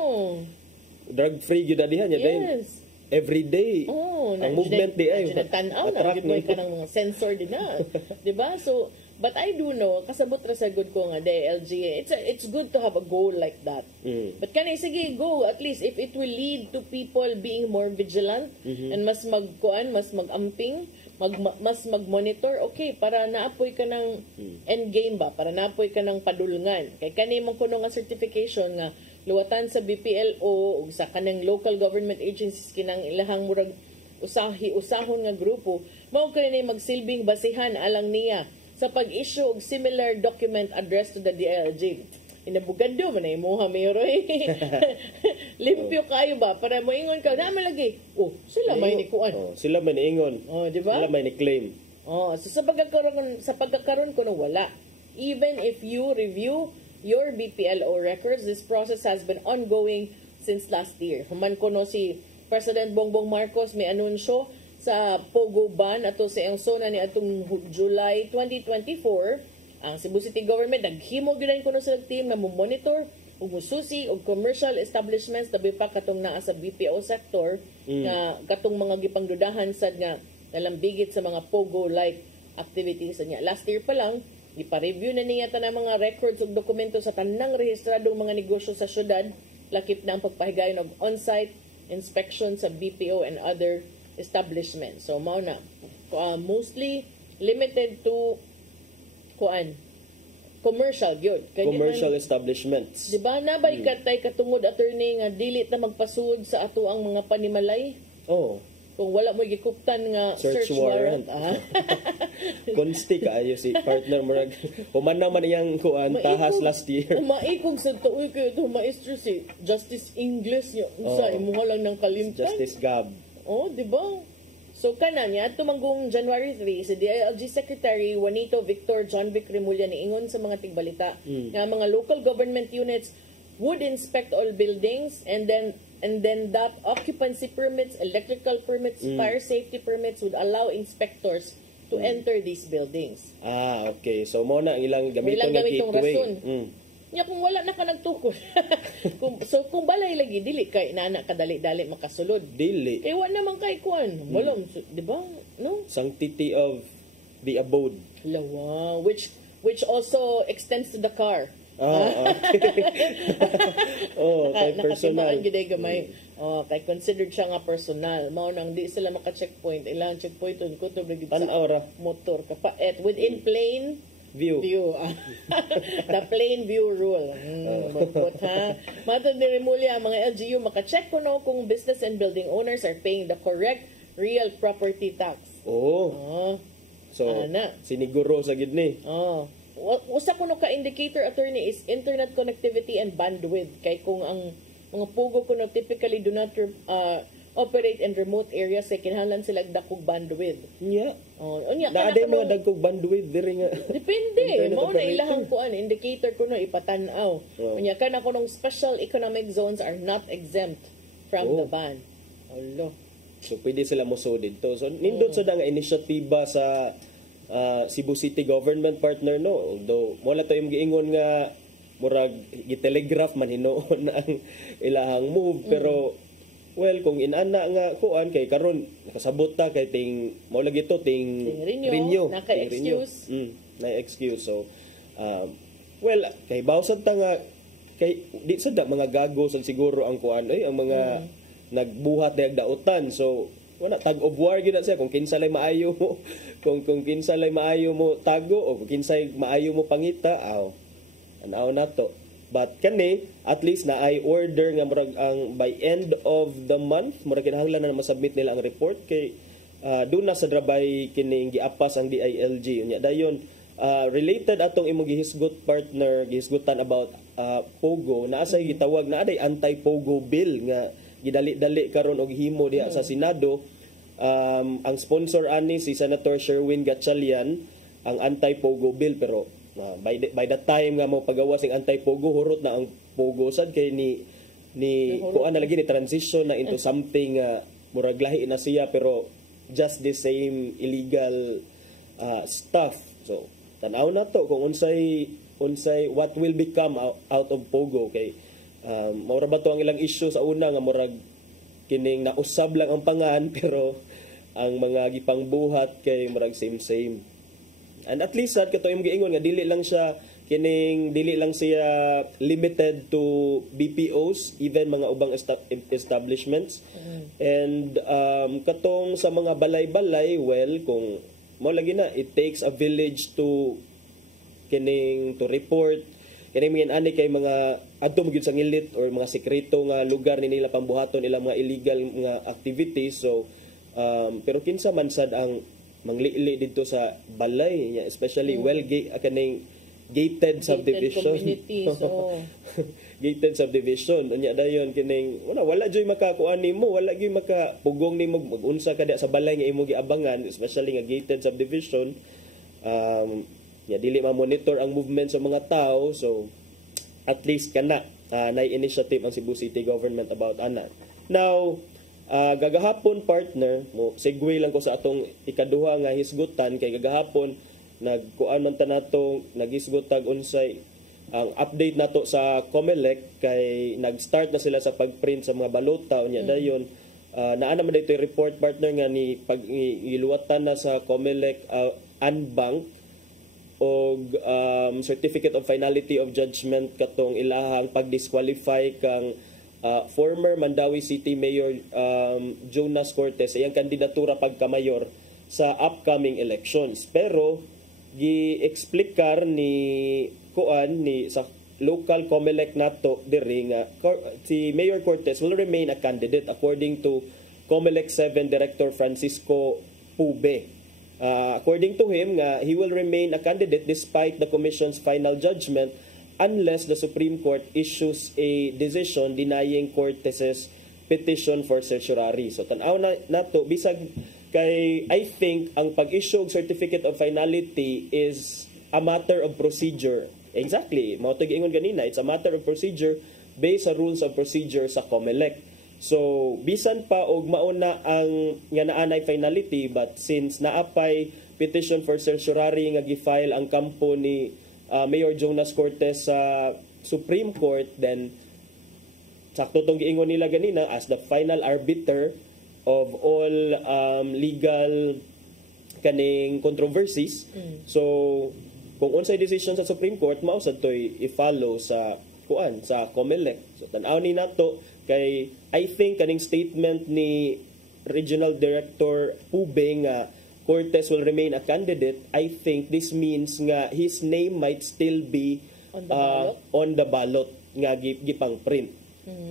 drug-free yun diha niya. Yes. Every day. Ang movement di ay. Tanaw na. Gitmoy ka ng mga sensor din na. Diba? So, but I do know, kasabot ra sa good ko nga, DLG, it's good to have a goal like that. But kanay, sige, go. At least, if it will lead to people being more vigilant and mas mas mag-amping, mas mag-monitor, okay, para naapoy ka ng endgame ba? Para naapoy ka ng padulungan. Kaya kanay mong kuno nga certification nga luwatan sa BPLO o sa kanang local government agencies kinang ilahang murag usahon nga grupo, mao kanay magsilbing basihan alang niya sa pag-issue og similar document addressed to the DILG. Inabugado man ay moha mayroy. Limpyo kayo ba para mo ingon ka na malagi. Sila may ni kuan. Sila may niingon. Di ba? Sila may ni claim. So sa pagkakaroon ko na wala. Even if you review your BPLO records, this process has been ongoing since last year. Human ko no si President Bongbong Marcos may anunsyo sa Pogo ban ato sa iyang zona ni atong July 2024. Ang Cebu City Government naghimo gyud kuno sa team na mo-monitor ug mususi og commercial establishments labi pa katong naa sa BPO sector nga katong mga gipangdudahan sad nga nalambigit sa mga pogo-like activities niya. Last year pa lang ipa-review na niya tanang mga records ug dokumento sa tanang rehistradong mga negosyo sa syudad lakip na ang pagpahigayon og on-site inspection sa BPO and other establishments. So mao na mostly limited to commercial gyud. Commercial establishments. Di ba nabay katay katungod attorney nga dili ta magpasud sa ato ang mga panimalay? Kung wala mo gikuptan nga search warrant. Konsti kaayo si partner murag humana man iyang kuan tahas last year. Maikog sa tuoy kayo to maestro si Justice English yo. Sa imuha lang ng kalimtan. Justice Gab. Di ba? So kanan niya tumanggong January 3 si DILG Secretary Juanito Victor John Vic Remulla niingon sa mga tigbalita nga mga local government units would inspect all buildings and then that occupancy permits, electrical permits, fire safety permits would allow inspectors to enter these buildings. Okay. So mo na ang ilang gamiton nga gateway. Nya kung wala na ka nagtukod. kung balay lagi dili kay nana kadali-dali makasulod. Dili. Wa naman kay kuan. Walom, di ba? No? Sanctity of the abode. Lawa, which also extends to the car. Kay personal. Nakatimaan gamay. Kay considered siya nga personal. Mao nang di sila maka-checkpoint. Ilang checkpoint kutob na gid sa motor kapaet within plane View. The plain view rule. Mapot, ha? Matod ni Remulla, ang mga LGU makacheck kuno kung business and building owners are paying the correct real property tax. So, siniguro sa gidni. Usa kuno ka indicator, attorney, is internet connectivity and bandwidth. Kay kung ang mga pugo kuno typically do not operate in remote areas, kay kinahanglan sila dakog bandwidth. Naaday mga dagkog bandwidth diri nga. Depende. Mao na ilahang kuan indicator kuno ipatan-aw. Unya kana kunong special economic zones are not exempt from the ban. So pwede sila moso dito. So nindot sa nga inisyatiba sa Cebu City government partner, no, although wala to yung giingon nga murag gitelegraph man hinoon ang ilahang move, pero well, kung inana nga kuan kay karon nakasabot ta kay ting mao lagi to ting renew naka-excuse. Na-excuse. So well, kay bawsad ta nga kay di sad mga gago sad siguro ang kuan ang mga nagbuhat dag dautan. So wala tag of war gyud siya kung kinsa lay maayo mo kung kinsa lay maayo mo tago o kung kinsay maayo mo pangita anaw nato. But kani at least na ay order nga murag ang by end of the month murag kinahanglan na masubmit nila ang report kay do na sa drabay kining giapas ang DILG unya dayon related atong imong gihisgot partner gihisgotan about Pogo naa say gitawag na aday anti-Pogo bill nga gidali-dali karon og himo diha sa Senado. Ang sponsor ani si Senator Sherwin Gatchalian ang anti-Pogo bill, pero by the time nga mo pagawas ng anti-Pogo hurot na ang Pogo sad kay ni kuan na lagi ni transition na into something murag lahi na siya pero just the same illegal stuff. So tan-aw na to kung unsay what will become out of Pogo kay maura ba to ang ilang issue sa una nga murag kining nausab lang ang pangan pero ang mga gipangbuhat kay murag same. And at least sad kato imong giingon nga dili lang siya limited to BPOs, even mga ubang establishments. And katong sa mga balay-balay, well, kung mo lagi na it takes a village to report kining ani kay mga adto mo gyud sa ngilit or mga sekreto nga lugar ni nila pambuhaton ilang mga illegal nga activities. So pero kinsa man sad ang manglili dito sa balay, especially kaning gated subdivision. Gated subdivision unya dayon kining wala joy makakuan nimo, wala gyud makapugong nimo mag-unsa ka sa balay nga imo giabangan, especially nga gated subdivision. Dili ma-monitor ang movement sa mga tao. So at least kana na initiative ang Cebu City government about ana. Now gagahapon partner mo segue lang ko sa atong ikaduha nga hisgutan kay gagahapon nagkuan man ta nato naghisgotag unsay ang update nato sa COMELEC kay nag-start na sila sa pagprint sa mga balota unya dayon naana man dito report partner nga ni iluwatan na sa COMELEC unbank og certificate of finality of judgment katong ilahang pag-disqualify kang former Mandawi City Mayor Jonas Cortez iyang kandidatura pagkamayor sa upcoming elections. Pero gi-explikar ni sa local COMELEC nato diri nga si Mayor Cortez will remain a candidate according to COMELEC 7 Director Francisco Pube. According to him, he will remain a candidate despite the Commission's final judgment unless the Supreme Court issues a decision denying Cortez's petition for certiorari. So tanaw na to bisag kay I think ang pag-issue og certificate of finality is a matter of procedure. Exactly, mao to giingon ganina, it's a matter of procedure based sa rules of procedure sa COMELEC. So bisan pa og mauna ang nga naanay finality, but since naapay petition for certiorari nga gi-file ang kampo ni Mayor Jonas Cortez sa Supreme Court, then sakto tong giingon nila ganina as the final arbiter of all legal kaning controversies. So kung unsay decision sa Supreme Court mao sad toy i-follow sa COMELEC. So tan-aw ni nato kay I think kaning statement ni Regional Director Pube nga Cortez will remain a candidate, I think this means nga his name might still be on the ballot nga gipang print.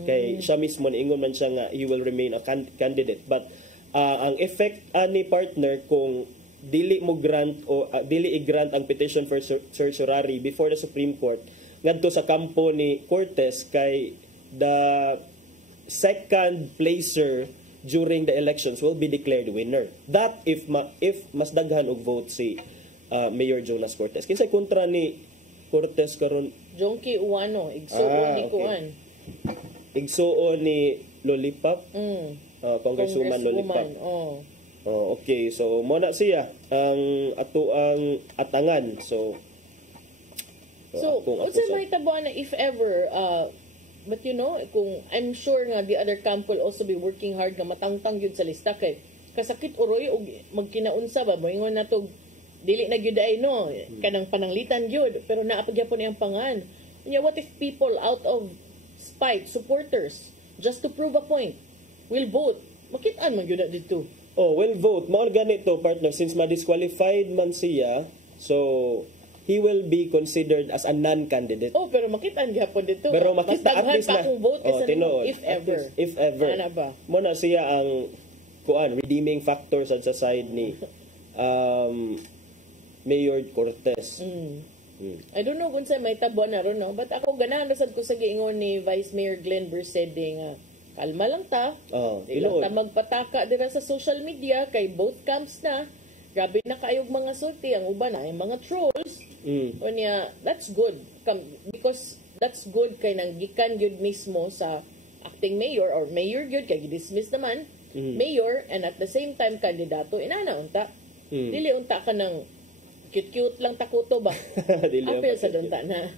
Kay siya mismo ingon man siya nga he will remain a candidate. But ang effect ni partner kung dili mo grant o dili i-grant ang petition for certiorari before the Supreme Court ngadto sa kampo ni Cortez kay the second placer during the elections will be declared winner. That if mas daghan og vote si Mayor Jonas Cortez. Kinsay kontra ni Cortez karon? Jonky Uwano, igsuon ni Kuan. Igsuon ni Lollipop. Congresswoman Lollipop. Okay, so mo na siya ang atuang atangan. So unsa may tabuan na if ever but you know, kung I'm sure nga the other camp will also be working hard nga matangtang yun sa lista kay kasakit uroy og magkinaunsa ba moingon natog dili na gyud ay no kanang pananglitan gyud pero naapagyapon iyang pangan. Nya what if people out of spite supporters just to prove a point will vote? Makit-an man gyud dito. Will vote mao ganito partner since ma-disqualified man siya so he will be considered as a non-candidate. Pero makita-an gyapon dito. Pero makita at least na vote if ever. If ever. Ana ba? Mo na siya ang redeeming factor sa side ni Mayor Cortez. I don't know kung sa may tabuan na ron, no? But ako ganahan rasad ko sa giingon ni Vice Mayor Glenn Bersede nga kalma lang ta. Ilang ta magpataka dira sa social media kay both camps na. Grabe na kayog mga sulti. Ang uban na ay mga trolls. Unya, that's good. Because that's good kay nang gikan yun mismo sa acting mayor or mayor yun kay dismiss naman. Mayor and at the same time kandidato. Inana unta. Dili unta ka ng cute-cute lang takuto ba? Apil sa dunta na.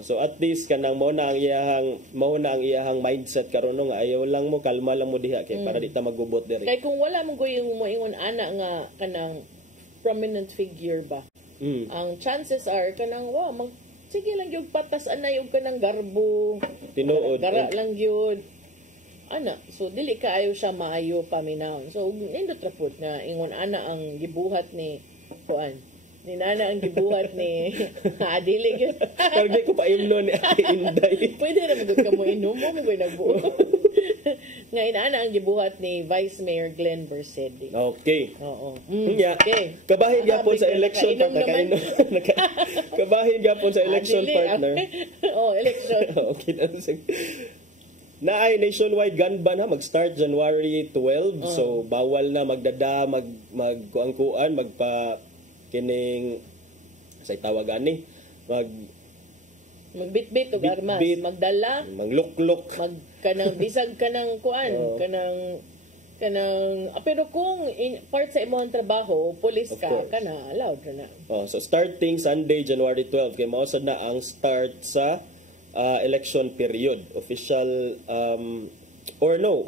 So at least kanang mo na ang iyahang mindset karon nga ayaw lang mo kalma lang mo diha kay para di ta magubot diri. Kay kung wala mo yung moingon ana nga kanang prominent figure ba. Ang chances are kanang sige lang yung patas anay og kanang garbo. Tinuod. Gara lang yun. Ana, so dili kaayo siya maayo paminaw. So nindot ra pud nga ingon ana ang gibuhat ni kuan. Ni nana ang gibuhat ni dili gyud. Pagdi ko pa imno ni Inday. Pwede na magud ka mo inom mo koy nagbuo. Nga inana ang gibuhat ni Vice Mayor Glenn Bersede. Okay. Oo. Okay. Kabahin gyapon sa election partner. Kabahin gyapon sa election partner. Election. Okay na Naay nationwide gun ban mag-start January 12. So bawal na magdada magkuan magpa kining say tawagan ni magbitbit og armas, magdala, magluklok, kanang bisag kanang kuan, kanang pero kung part sa imong trabaho, police ka kana allowed na. So starting Sunday January 12 kay mao sad na ang start sa election period. Official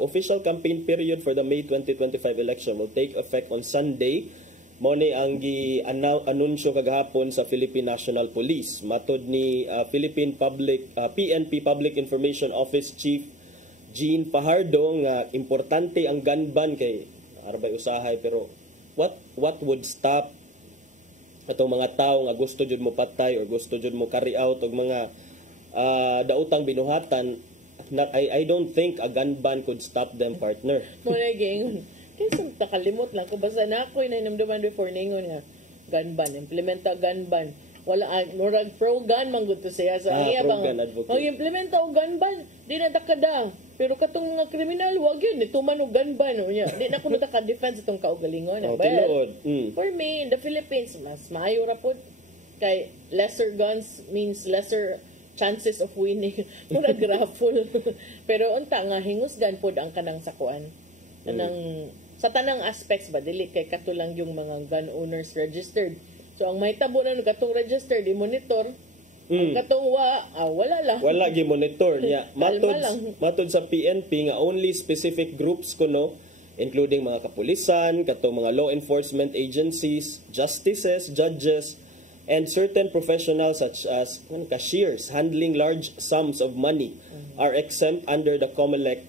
official campaign period for the May 2025 election will take effect on Sunday. Mo ni ang gi-anunsyo kagahapon sa Philippine National Police. Matod ni PNP Public Information Office Chief Jean Fajardo nga importante ang gun ban kay arbay usahay pero what would stop atong mga tawo nga gusto jud mo patay or gusto jud mo carry out og mga daotang binuhatan. I don't think a gun ban could stop them, partner. Mo na gingon. Kasi nakalimot lang ko basta na ako inamdaman before ningon nga gun ban, implementa gun ban. Wala murag pro gun man gud to siya sa iya bang. Implementa og gun ban, di na takada. Pero katong mga kriminal wag yun nituman og gun ban unya. Di na kuno ta ka defense itong kaugalingon. For me in the Philippines mas maayo ra pud kay lesser guns means lesser chances of winning. Murag raffle. Pero unta nga hingusgan pod ang kanang sakuan. Kanang sa tanang aspects ba dili kay katulang yung mga gun owners registered. So ang mahitabo na katong registered i-monitor. Katong wala lang. Wala gi monitor niya. Matod sa PNP nga only specific groups kuno including mga kapulisan, katong mga law enforcement agencies, justices, judges and certain professionals such as cashiers handling large sums of money are exempt under the COMELEC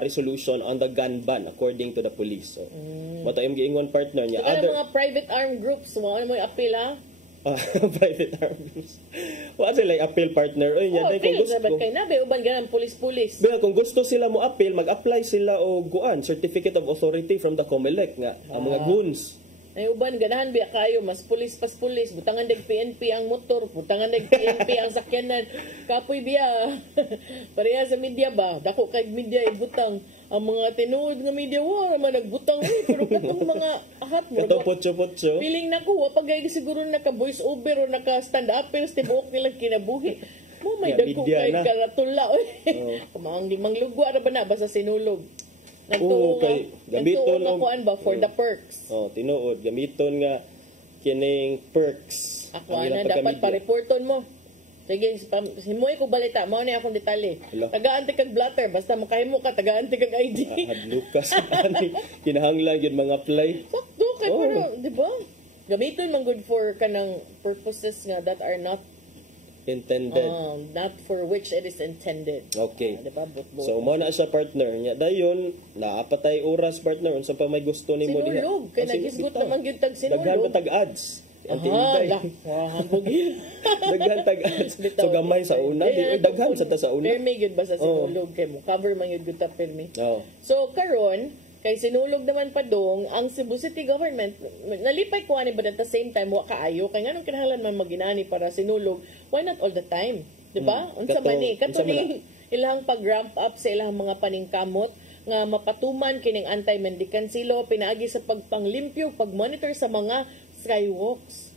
resolution on the gun ban according to the police. So, mata yung giingon partner niya. So, mga private armed groups, ano mo yung appeal ha? Private armed groups. Wa sila appeal partner. Oy, nya appeal, kung gusto. kay nabe uban ganang pulis-pulis. Bila kung gusto sila mo appeal, mag-apply sila og guan certificate of authority from the COMELEC nga ang mga goons. Ay uban ganahan biya kayo mas pulis pas pulis butangan dag PNP ang motor butangan dag PNP ang sakyanan kapoy biya pareha sa media ba dako kay media ibutang ang mga tinuod nga media wa man nagbutang pero katong mga ahat mo kato potso feeling nako wa pagay siguro naka voice over o naka stand up pero tibuok nila kinabuhi mo may dagko kay karatula kumang manglugwa ra ba na basta sinulog. Kay gamiton ang kuan ba for the perks. Tinuod gamiton nga kining perks. Ako na dapat pa-reporton mo. Sige, himoy ko balita, mao ni akong detalye. Taga-anti kag blatter basta makahimo ka taga-anti kag ID. Lukas ani kinahanglan gyud mga apply. Sakto kay pero di ba? Gamiton man good for kanang purposes nga that are not intended. Not for which it is intended. Okay. Diba? So, mo na siya partner niya. Dayon, naapatay oras partner. Unsa pa may gusto ni mo diha? Sinulog. Kaya nagisgot naman yung tag sinulog. Daghan pa tag-ads. Daghan tag-ads. So, gamay sa una. Daghan sa ta sa una. Permi yun ba sa sinulog? Kaya mo, cover man yun ta permi. So, karon kay sinulog naman pa dong ang Cebu City government nalipay ko ani but at the same time wa kaayo kay nganong kinahanglan man maginani para sinulog why not all the time di ba unsa man ni kato ni ilang pag-ramp up sa ilang mga paningkamot nga mapatuman kining anti-mendicancy law pinaagi sa pagpanglimpyo pag-monitor sa mga skywalks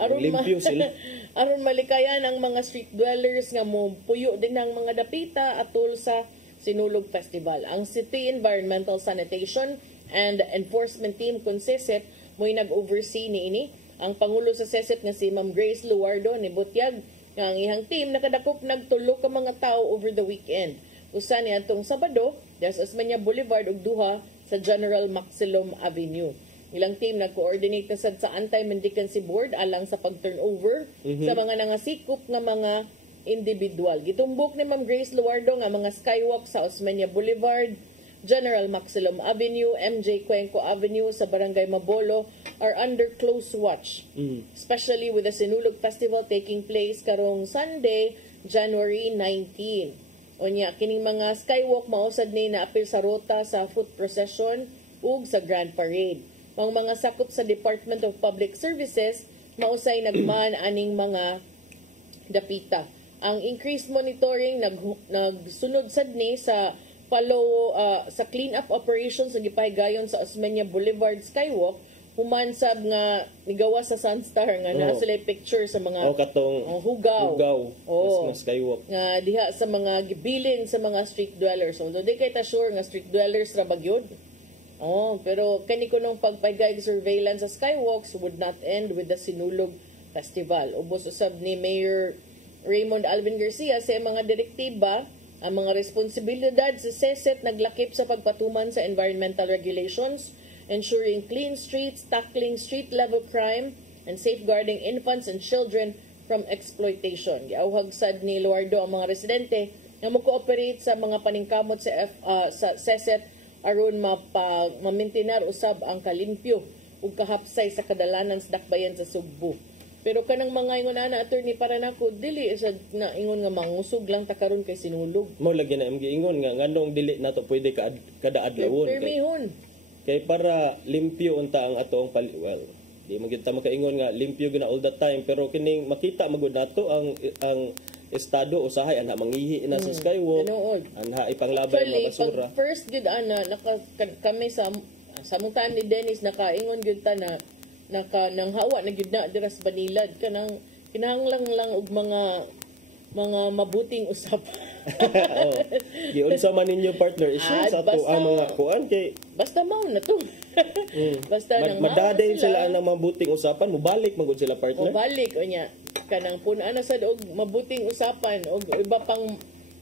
aron limpyo sila aron malikayan ang mga street dwellers nga mo puyo din ang mga dapita atol sa Sinulog Festival. Ang City Environmental Sanitation and Enforcement Team kung SESET mo'y nag-oversee niini. Ang Pangulo sa SESET nga si Ma'am Grace Luardo ni Butyag nga ang ihang team nakadakop nagtulo ka mga tao over the weekend. Usa ni atong Sabado, sa Osmeña Boulevard ug duha sa General Maxilom Avenue. Ilang team nag-coordinate na sad sa Anti-Mendicancy Board alang sa pag-turnover sa mga nangasikop nga mga individual. Gitumbok ni Ma'am Grace Luardo nga mga skywalk sa Osmeña Boulevard, General Maxilom Avenue, MJ Cuenco Avenue sa Barangay Mabolo are under close watch. Especially with the Sinulog Festival taking place karong Sunday, January 19. Unya, kining mga skywalk mausad ni naapil sa rota sa foot procession ug sa Grand Parade. Mga sakop sa Department of Public Services mausay nagman aning mga dapita. Ang increased monitoring nagsunod sad ni sa follow sa clean-up operations na gipahigayon sa Osmeña Boulevard Skywalk human sab nga nigawa sa Sunstar nga na sila picture sa mga katong hugaw na skywalk nga diha sa mga gibilin sa mga street dwellers. Although di kay ta sure nga street dwellers ra bagyod. Pero kani ko nung pagpahigay surveillance sa skywalks would not end with the Sinulog Festival. Ubos usab ni Mayor Raymond Alvin Garcia sa mga direktiba, ang mga responsibilidad sa SESET naglakip sa pagpatuman sa environmental regulations, ensuring clean streets, tackling street-level crime, and safeguarding infants and children from exploitation. Giauhag sad ni Luardo ang mga residente na mo-cooperate sa mga paningkamot sa SESET aron ma-maintinar usab ang kalimpyo ug kahapsay sa kadalanan sa dakbayan sa Sugbo. Pero kanang mga ingon ana attorney para nako dili sa na ingon nga mangusog lang ta karon kay sinulog. Mo lagi na imgi ingon nga nganong dili nato pwede kada adlawon kay para limpyo unta ang atong di man kita makaingon nga limpyo gina all the time pero kining makita magud nato ang estado usahay anha mangihi na sa skywalk anha ipanglabay mga basura. First gud ana kami sa samong time ni Dennis nakaingon gud ta na nanghawa na gyud na dira sa Banilad kanang kinahanglan lang og mga mabuting usap. Giunsa man ninyo partner issues sa ato ang mga kuan kay basta mao na to. Basta nang madaday sila ang mabuting usapan mobalik magud sila partner. Mobalik unya kanang puna na sad og mabuting usapan og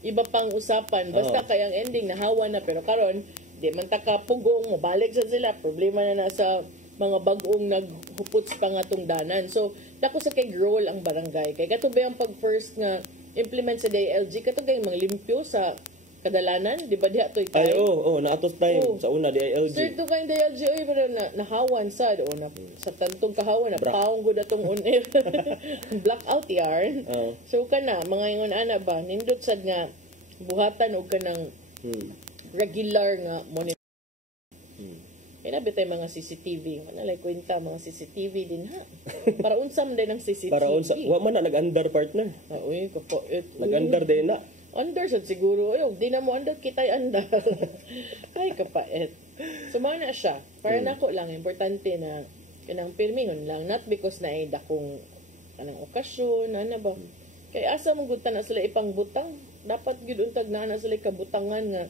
iba pang usapan basta kay ang ending nahawa na pero karon di man ta kapugong mobalik sad sila problema na sa mga bag-ong naghupot sa pangatong danan. So, dako sa kay role ang barangay. Kay katubay ang pag-first nga implement sa DILG, katubay mga limpyo sa kadalanan, di ba diha to'y Ay, time? naatos time sa una DILG. Sir, to kayong DILG, pero nahawan sad, sa tantong kahawan, napaong gud atong on-air. Blackout yarn. So, kana, mga ingon ana ba, nindot sad nga, buhatan o ka ng regular nga monitor. Kinabi tayo mga CCTV. Manalay kwenta mga CCTV din ha. Para unsam din ang CCTV. Para unsa, wa man na nag-under partner. Uy, kapait. Nag-under din na. Under sad siguro. Ay, di na mo under, kita'y under. Ay, kapait. Sumama na siya. Para nako lang, importante na kanang pirmingon lang. Not because na ay dakong kanang okasyon, ano ba. Kaya asa mong gutan na sila ipang butang. Dapat gud untag na sila kabutangan nga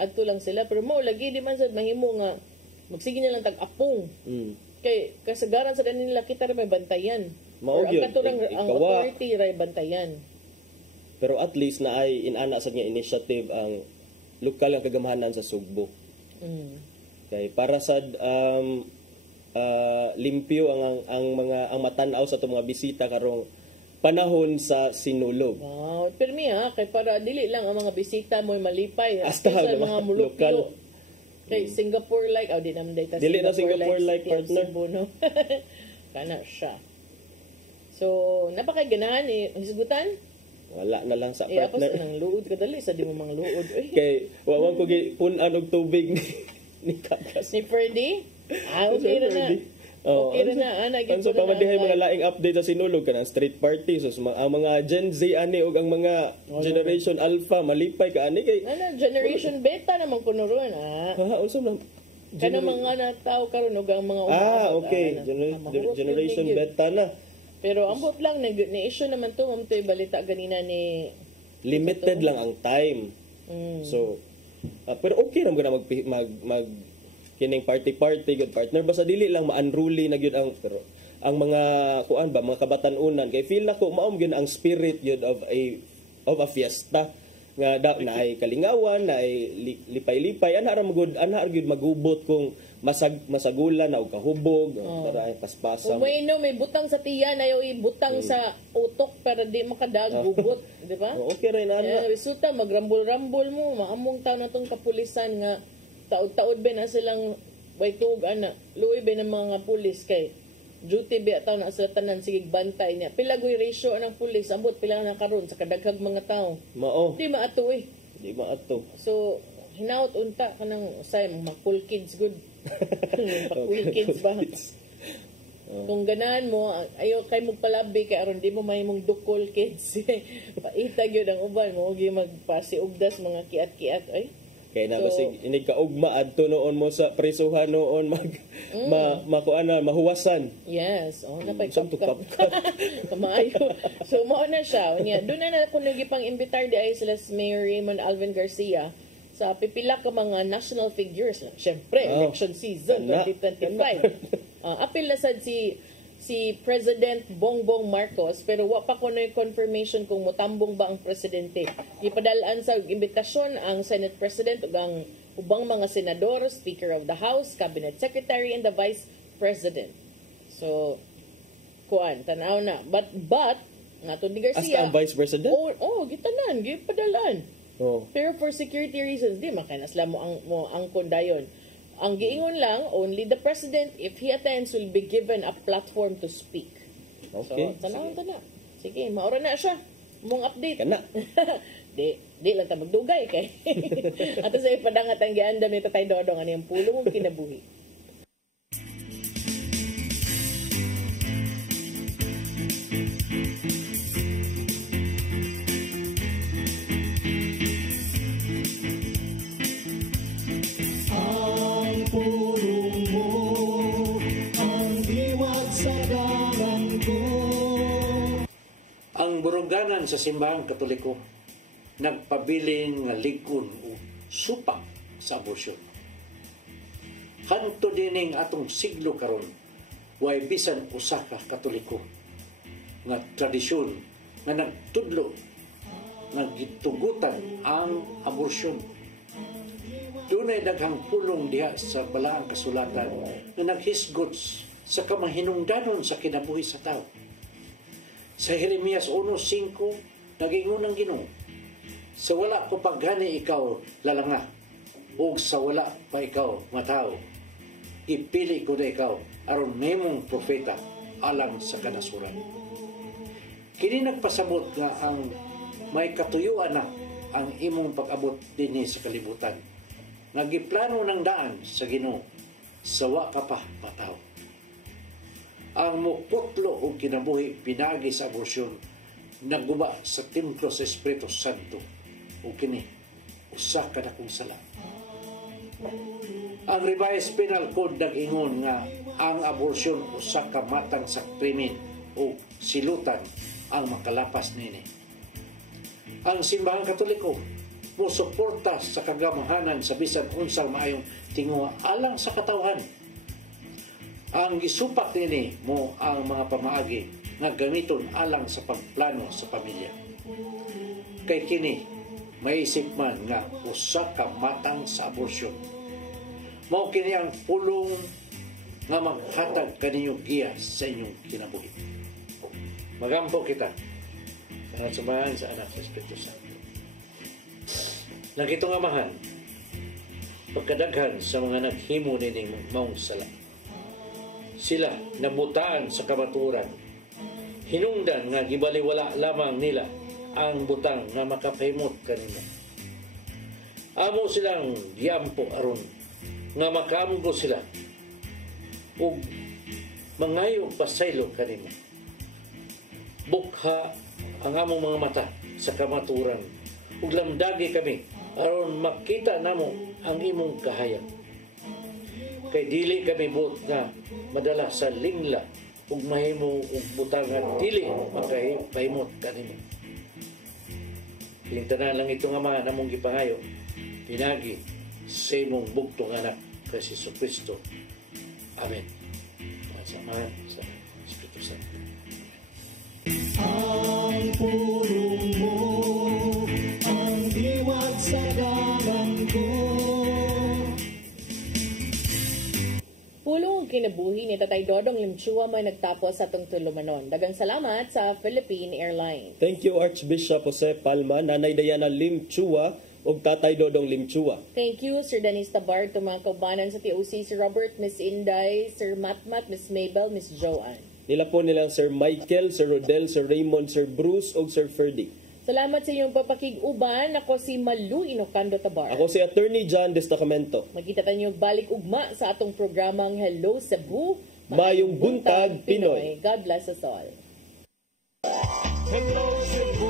adto lang sila. Pero mo, lagi di man sad mahimo nga magsige na lang tag-apong. Kay kasagaran sa nila kita ra may bantayan. Or ang katurang ang authority ra bantayan. Pero at least na ay inana sa niya initiative ang lokal ang kagamahanan sa Sugbo. Kay para sa limpyo ang matanaw sa itong mga bisita karong panahon sa Sinulog. Wow, pirmi kay para dili lang ang mga bisita mo malipay. Hasta sa mga mulupyo. lokal. Kay Singapore like, di naman dahil dili na Singapore like partner. Cebu, no? Kana siya. So, napakaganahan hisgutan? Wala na lang sa Apos partner. nang luod ka dali, sa di mo mga luod. Kay, wawan ko punan og tubig ni Kakas. Ni Ferdy? Okay na na. Okay na na. Kanso pa madihay mga laing update sa Sinulog ka ng street party. So, ang mga Gen Z ani o ang mga Generation Alpha, malipay ka ani kay... Generation Beta naman kuno ron, Also lang. Kana mga natao karon og ang mga okay. Generation Beta na. Pero ambot lang ni-issue naman to, mamtoy balita ganina ni limited lang ang time. So, pero okay ra mo na mag kining party good partner basta dili lang ma-unruly na gyud ang pero ang mga kuan ba mga kabatan-unan kay feel nako mao gyud ang spirit gyud of a fiesta nga na ay kalingawan na ay lipay-lipay ana ra gyud magubot kung masagulan na og kahubog para ay paspasan. Kung may butang sa tiyan ayo ibutang sa utok para di makadagubot, di ba? Okay ra na. Resulta magrambol-rambol mo, maamong taw natong kapulisan nga taod-taod ba na silang baytug ana. Luoy ba ng mga pulis kay duty ba taw na sa tanan sige bantay niya. Pila goy ratio anang pulis ambot pila na karon sa kadaghag mga tawo. Mao. Di maato Di maato. So hinaut unta kanang say mga cool kids good. Cool kids ba? Kung ganahan mo, ayo kay magpalabi kay aron di mo mahimong dukol kids. Paitag yun ang uban mo, huwag yung magpasiugdas mga kiat-kiat. Ay. Kaya na basig inig kaugma adto noon mo sa prisuhan noon makuana mahuwasan. Yes, napay kap. Kamayo. So mao na siya. Doon na ako nagipang imbitar di ay sila Mayor Raymond Alvin Garcia sa pipila ka mga national figures. Siyempre, election season 2025. Apil na sad si President Bongbong Marcos pero wa pa ko na confirmation kung mutambong ba ang presidente. Gipadalaan sa imbitasyon ang Senate President ug ang ubang mga senador, Speaker of the House, Cabinet Secretary and the Vice President. So kuan tanaw na. But nato ni Garcia. As ang Vice President? Gitanan, gipadalaan. Pero for security reasons, di makinasla mo ang kondayon. Ang giingon lang, only the president, if he attends, will be given a platform to speak. Okay. So, tanaw. Sige, maura na siya. Mong update. Kana. Di lang ta magdugay kay. Ato sa ipadangat ang giandam ni Tatay Dodong ani ang pulong ug kinabuhi. Burungganan sa simbahang Katoliko nagpabiling nga ligon o supa sa abortion. Kanto dining atong siglo karon way bisan usa ka Katoliko nga tradisyon nga nagtudlo nga gitugutan ang abortion. Dunay daghang pulong diha sa balaang kasulatan nga naghisgot sa kamahinungdanon sa kinabuhi sa tao. Sa Jeremias 1:5, nagingon ang Ginoo, sa wala ko paggani ikaw lalanga, ug sa wala pa ikaw matao, ipili ko na ikaw aron memong propeta alang sa kanasuran. Kini nagpasabot nga ang may katuyuan na ang imong pag-abot dinhi sa kalibutan. Nagiplano ng daan sa Ginoo, sawa ka pa matao. Ang muputlo o kinabuhi pinagi sa aborasyon nagguba sa templo sa Espiritu Santo o kini usa ka na kong sala. Ang revised penal code nag-ingon nga ang aborasyon usa ka matang sa krimen o silutan ang makalapas nini. Ang simbahang Katoliko musuporta sa kagamahanan sa bisan unsang maayong tinguha alang sa katawhan. Ang gisupak nini mo ang mga pamaagi nga gamiton alang sa pagplano sa pamilya. Kay kini maisip man nga usa ka matang sa aborasyon. Mao kini ang pulong nga maghatag kaninyo giya sa inyong kinabuhi. Magampo kita sa samahan sa anak sa Espiritu Santo. Nagitong amahan, pagkadaghan sa mga naghimo nining maong sala. Sila nabutaan sa kamaturan. Hinungdan nga gibaliwala lamang nila ang butang nga makapahimot kanila. Amo silang giyampo aron nga makamgo sila ug mangayo pasaylo kanimo. Bukha ang among mga mata sa kamaturan ug lamdagi kami aron makita namo ang imong kahayag. Kay dili kami buot nga madala sa lingla ug mahimo ug butangan dili makahimot kanimo. Lingtanan lang ito nga mga namong gipangayo pinagi sa imong bugtong anak kay Jesucristo. Amen. Samahan sa Espiritu Santo. Ang pulong mo, ang diwat sa dalan ko. Pulong kinabuhi ni Tatay Dodong Limchua may nagtapos sa atong tulumanon. Dagang salamat sa Philippine Airlines. Thank you Archbishop Jose Palma, Nanay Diana Limchua ug Tatay Dodong Limchua. Thank you, Sir Dennis Tabar, mga kaubanan sa TOC, Sir Robert, Miss Inday, Sir Matmat, Miss Mabel, Miss Joanne. Nila po nilang Sir Michael, Sir Rodel, Sir Raymond, Sir Bruce ug Sir Ferdy. Salamat sa inyong papakig-uban. Ako si Malu Inocando Tabar. Ako si Attorney John Destacamento. Magkita tayo balik ugma sa atong programang Hello Cebu, Mayong Buntag Pinoy. God bless us all. Hello Cebu.